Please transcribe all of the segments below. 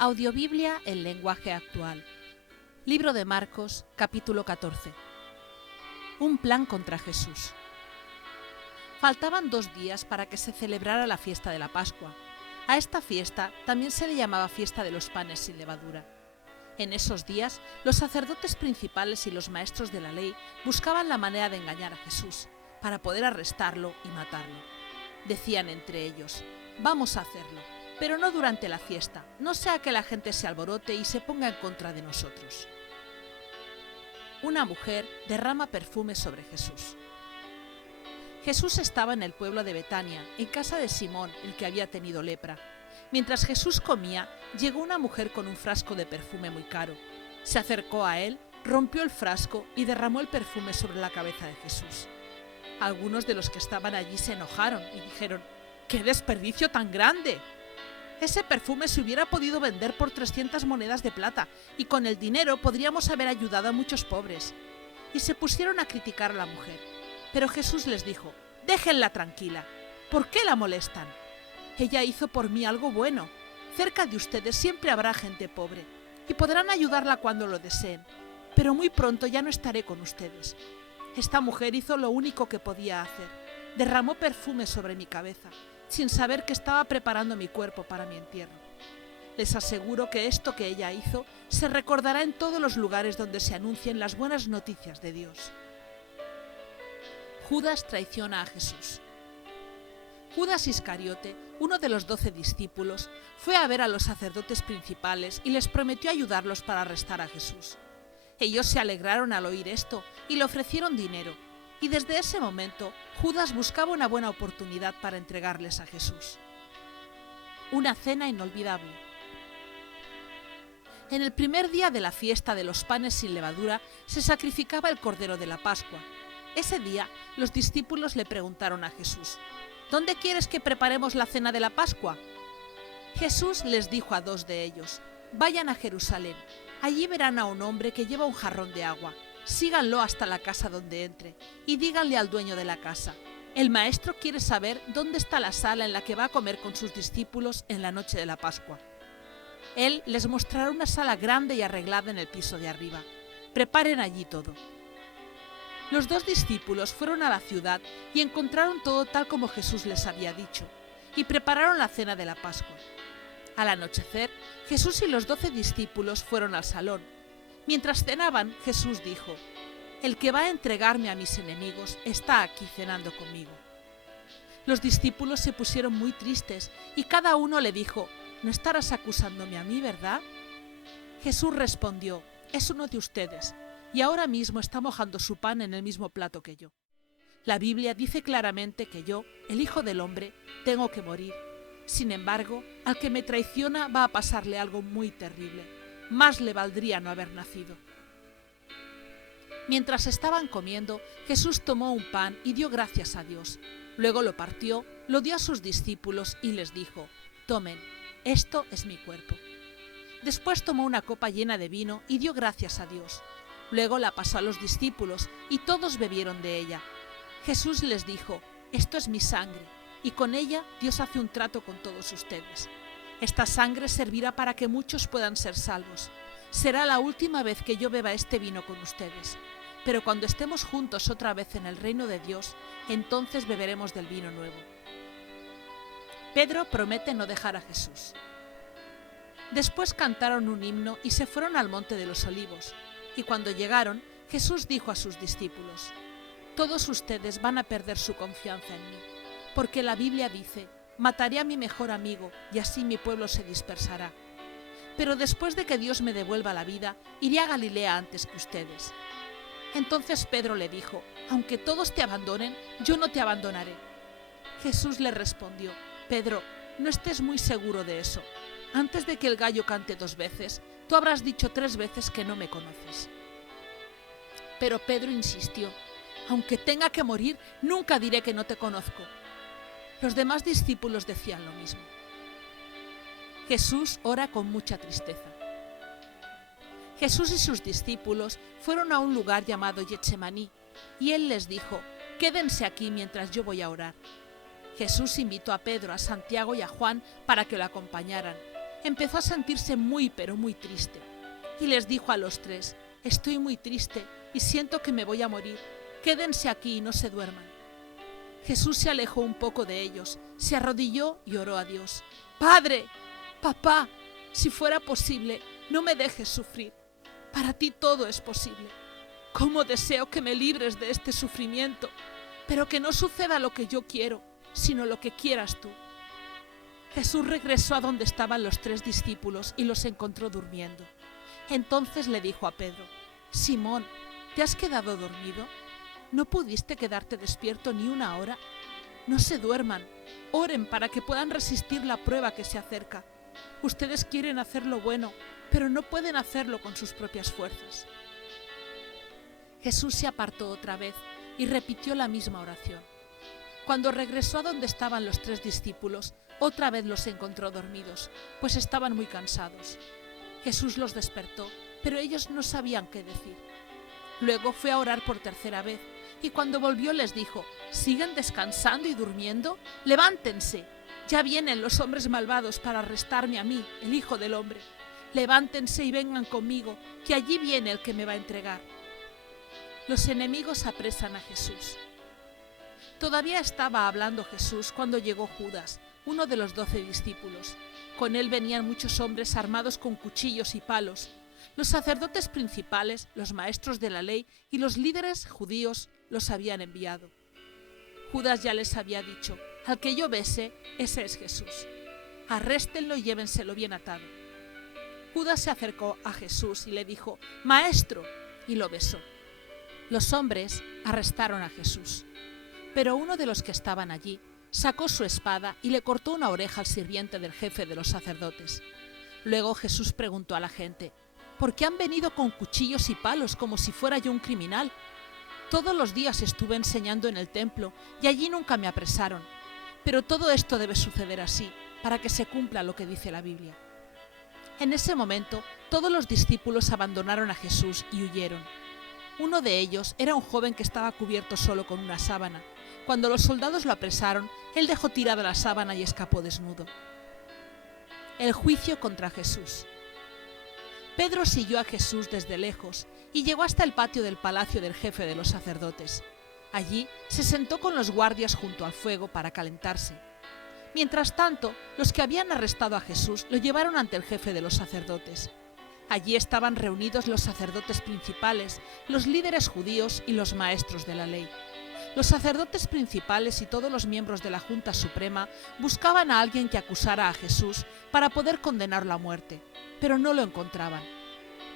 Audiobiblia en lenguaje actual. Libro de Marcos, capítulo 14. Un plan contra Jesús. Faltaban 2 días para que se celebrara la fiesta de la Pascua. A esta fiesta también se le llamaba fiesta de los panes sin levadura. En esos días, los sacerdotes principales y los maestros de la ley buscaban la manera de engañar a Jesús, para poder arrestarlo y matarlo. Decían entre ellos: «Vamos a hacerlo, pero no durante la fiesta, no sea que la gente se alborote y se ponga en contra de nosotros». Una mujer derrama perfume sobre Jesús. Jesús estaba en el pueblo de Betania, en casa de Simón, el que había tenido lepra. Mientras Jesús comía, llegó una mujer con un frasco de perfume muy caro. Se acercó a él, rompió el frasco y derramó el perfume sobre la cabeza de Jesús. Algunos de los que estaban allí se enojaron y dijeron: «¡Qué desperdicio tan grande! Ese perfume se hubiera podido vender por 300 monedas de plata y con el dinero podríamos haber ayudado a muchos pobres». Y se pusieron a criticar a la mujer. Pero Jesús les dijo: «Déjenla tranquila. ¿Por qué la molestan? Ella hizo por mí algo bueno. Cerca de ustedes siempre habrá gente pobre y podrán ayudarla cuando lo deseen, pero muy pronto ya no estaré con ustedes. Esta mujer hizo lo único que podía hacer. Derramó perfume sobre mi cabeza, sin saber que estaba preparando mi cuerpo para mi entierro. Les aseguro que esto que ella hizo se recordará en todos los lugares donde se anuncien las buenas noticias de Dios». Judas traiciona a Jesús. Judas Iscariote, uno de los 12 discípulos, fue a ver a los sacerdotes principales y les prometió ayudarlos para arrestar a Jesús. Ellos se alegraron al oír esto y le ofrecieron dinero, y desde ese momento Judas buscaba una buena oportunidad para entregarles a Jesús. Una cena inolvidable. En el primer día de la fiesta de los panes sin levadura se sacrificaba el Cordero de la Pascua. Ese día los discípulos le preguntaron a Jesús: «¿Dónde quieres que preparemos la cena de la Pascua?». Jesús les dijo a 2 de ellos: «Vayan a Jerusalén, allí verán a un hombre que lleva un jarrón de agua. Síganlo hasta la casa donde entre y díganle al dueño de la casa: el maestro quiere saber dónde está la sala en la que va a comer con sus discípulos en la noche de la Pascua. Él les mostrará una sala grande y arreglada en el piso de arriba. Preparen allí todo». Los 2 discípulos fueron a la ciudad y encontraron todo tal como Jesús les había dicho, y prepararon la cena de la Pascua. Al anochecer, Jesús y los 12 discípulos fueron al salón. Mientras cenaban, Jesús dijo: «El que va a entregarme a mis enemigos está aquí cenando conmigo». Los discípulos se pusieron muy tristes y cada uno le dijo: «¿No estarás acusándome a mí, verdad?». Jesús respondió: «Es uno de ustedes, y ahora mismo está mojando su pan en el mismo plato que yo. La Biblia dice claramente que yo, el Hijo del Hombre, tengo que morir. Sin embargo, al que me traiciona va a pasarle algo muy terrible. Más le valdría no haber nacido». Mientras estaban comiendo, Jesús tomó un pan y dio gracias a Dios. Luego lo partió, lo dio a sus discípulos y les dijo: «Tomen, esto es mi cuerpo». Después tomó una copa llena de vino y dio gracias a Dios. Luego la pasó a los discípulos y todos bebieron de ella. Jesús les dijo: «Esto es mi sangre, y con ella Dios hace un trato con todos ustedes. Esta sangre servirá para que muchos puedan ser salvos. Será la última vez que yo beba este vino con ustedes. Pero cuando estemos juntos otra vez en el reino de Dios, entonces beberemos del vino nuevo». Pedro promete no dejar a Jesús. Después cantaron un himno y se fueron al monte de los Olivos. Y cuando llegaron, Jesús dijo a sus discípulos: «Todos ustedes van a perder su confianza en mí, porque la Biblia dice: mataré a mi mejor amigo y así mi pueblo se dispersará. Pero después de que Dios me devuelva la vida, iré a Galilea antes que ustedes». Entonces Pedro le dijo: «Aunque todos te abandonen, yo no te abandonaré». Jesús le respondió: «Pedro, no estés muy seguro de eso. Antes de que el gallo cante 2 veces, tú habrás dicho 3 veces que no me conoces». Pero Pedro insistió: «Aunque tenga que morir, nunca diré que no te conozco». Los demás discípulos decían lo mismo. Jesús ora con mucha tristeza. Jesús y sus discípulos fueron a un lugar llamado Getsemaní, y él les dijo: «Quédense aquí mientras yo voy a orar». Jesús invitó a Pedro, a Santiago y a Juan para que lo acompañaran. empezó a sentirse muy pero muy triste y les dijo a los tres: «Estoy muy triste y siento que me voy a morir. Quédense aquí y no se duerman». Jesús se alejó un poco de ellos, se arrodilló y oró a Dios: «Padre, papá, si fuera posible, no me dejes sufrir. Para ti todo es posible. Cómo deseo que me libres de este sufrimiento, pero que no suceda lo que yo quiero, sino lo que quieras tú». Jesús regresó a donde estaban los tres discípulos y los encontró durmiendo. Entonces le dijo a Pedro: «Simón, ¿te has quedado dormido? ¿No pudiste quedarte despierto ni una hora? No se duerman, oren para que puedan resistir la prueba que se acerca. Ustedes quieren hacer lo bueno, pero no pueden hacerlo con sus propias fuerzas». Jesús se apartó otra vez y repitió la misma oración. Cuando regresó a donde estaban los tres discípulos, otra vez los encontró dormidos, pues estaban muy cansados. Jesús los despertó, pero ellos no sabían qué decir. Luego fue a orar por tercera vez, y cuando volvió les dijo: «¿Siguen descansando y durmiendo? Levántense. Ya vienen los hombres malvados para arrestarme a mí, el Hijo del Hombre. Levántense y vengan conmigo, que allí viene el que me va a entregar». Los enemigos apresan a Jesús. Todavía estaba hablando Jesús cuando llegó Judas, uno de los 12 discípulos. Con él venían muchos hombres armados con cuchillos y palos. Los sacerdotes principales, los maestros de la ley y los líderes judíos los habían enviado. Judas ya les había dicho: «Al que yo bese, ese es Jesús. Arréstenlo y llévenselo bien atado». Judas se acercó a Jesús y le dijo: «Maestro», y lo besó. Los hombres arrestaron a Jesús, pero uno de los que estaban allí sacó su espada y le cortó una oreja al sirviente del jefe de los sacerdotes. Luego Jesús preguntó a la gente: «¿Por qué han venido con cuchillos y palos como si fuera yo un criminal? Todos los días estuve enseñando en el templo y allí nunca me apresaron. Pero todo esto debe suceder así, para que se cumpla lo que dice la Biblia». En ese momento, todos los discípulos abandonaron a Jesús y huyeron. Uno de ellos era un joven que estaba cubierto solo con una sábana. Cuando los soldados lo apresaron, él dejó tirada la sábana y escapó desnudo. El juicio contra Jesús. Pedro siguió a Jesús desde lejos y llegó hasta el patio del palacio del jefe de los sacerdotes. Allí se sentó con los guardias junto al fuego para calentarse. Mientras tanto, los que habían arrestado a Jesús lo llevaron ante el jefe de los sacerdotes. Allí estaban reunidos los sacerdotes principales, los líderes judíos y los maestros de la ley. Los sacerdotes principales y todos los miembros de la Junta Suprema buscaban a alguien que acusara a Jesús para poder condenarlo a muerte, pero no lo encontraban.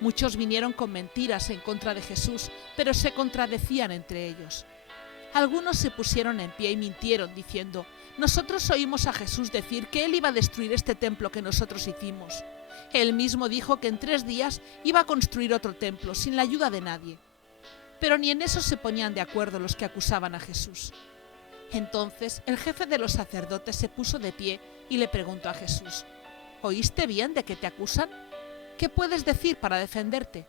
Muchos vinieron con mentiras en contra de Jesús, pero se contradecían entre ellos. Algunos se pusieron en pie y mintieron diciendo: «Nosotros oímos a Jesús decir que él iba a destruir este templo que nosotros hicimos. Él mismo dijo que en 3 días iba a construir otro templo sin la ayuda de nadie». Pero ni en eso se ponían de acuerdo los que acusaban a Jesús. Entonces el jefe de los sacerdotes se puso de pie y le preguntó a Jesús: «¿Oíste bien de qué te acusan? ¿Qué puedes decir para defenderte?».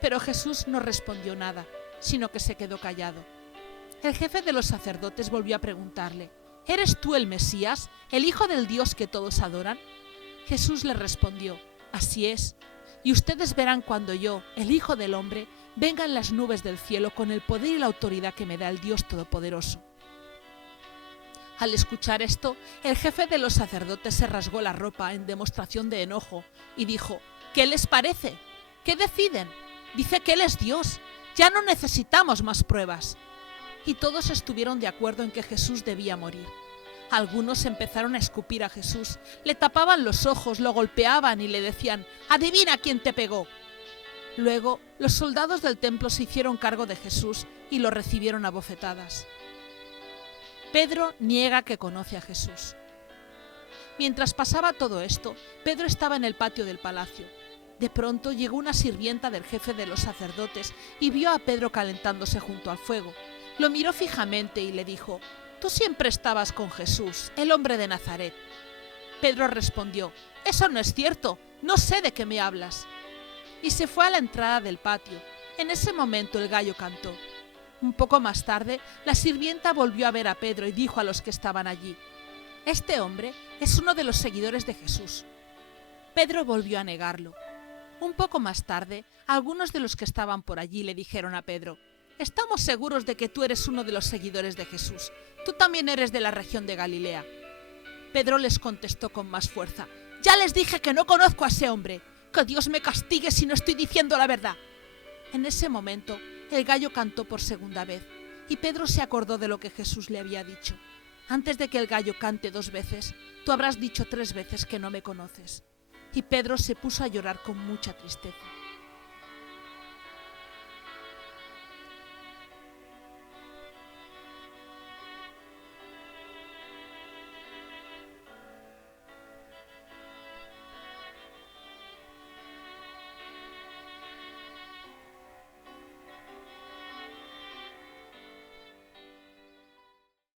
Pero Jesús no respondió nada, sino que se quedó callado. El jefe de los sacerdotes volvió a preguntarle: «¿Eres tú el Mesías, el Hijo del Dios que todos adoran?». Jesús le respondió: «Así es, y ustedes verán cuando yo, el Hijo del Hombre, venga en las nubes del cielo con el poder y la autoridad que me da el Dios Todopoderoso». Al escuchar esto, el jefe de los sacerdotes se rasgó la ropa en demostración de enojo y dijo: «¿Qué les parece? ¿Qué deciden? Dice que Él es Dios. Ya no necesitamos más pruebas». Y todos estuvieron de acuerdo en que Jesús debía morir. Algunos empezaron a escupir a Jesús, le tapaban los ojos, lo golpeaban y le decían: «¡Adivina quién te pegó!». Luego, los soldados del templo se hicieron cargo de Jesús y lo recibieron a bofetadas. Pedro niega que conoce a Jesús. Mientras pasaba todo esto, Pedro estaba en el patio del palacio. De pronto llegó una sirvienta del jefe de los sacerdotes y vio a Pedro calentándose junto al fuego. Lo miró fijamente y le dijo: «Tú siempre estabas con Jesús, el hombre de Nazaret». Pedro respondió: «Eso no es cierto, no sé de qué me hablas». Y se fue a la entrada del patio. En ese momento el gallo cantó. Un poco más tarde, la sirvienta volvió a ver a Pedro y dijo a los que estaban allí: «Este hombre es uno de los seguidores de Jesús». Pedro volvió a negarlo. Un poco más tarde, algunos de los que estaban por allí le dijeron a Pedro: «Estamos seguros de que tú eres uno de los seguidores de Jesús. Tú también eres de la región de Galilea». Pedro les contestó con más fuerza: «Ya les dije que no conozco a ese hombre. Que Dios me castigue si no estoy diciendo la verdad». En ese momento, el gallo cantó por segunda vez, y Pedro se acordó de lo que Jesús le había dicho: «Antes de que el gallo cante 2 veces, tú habrás dicho 3 veces que no me conoces». Y Pedro se puso a llorar con mucha tristeza.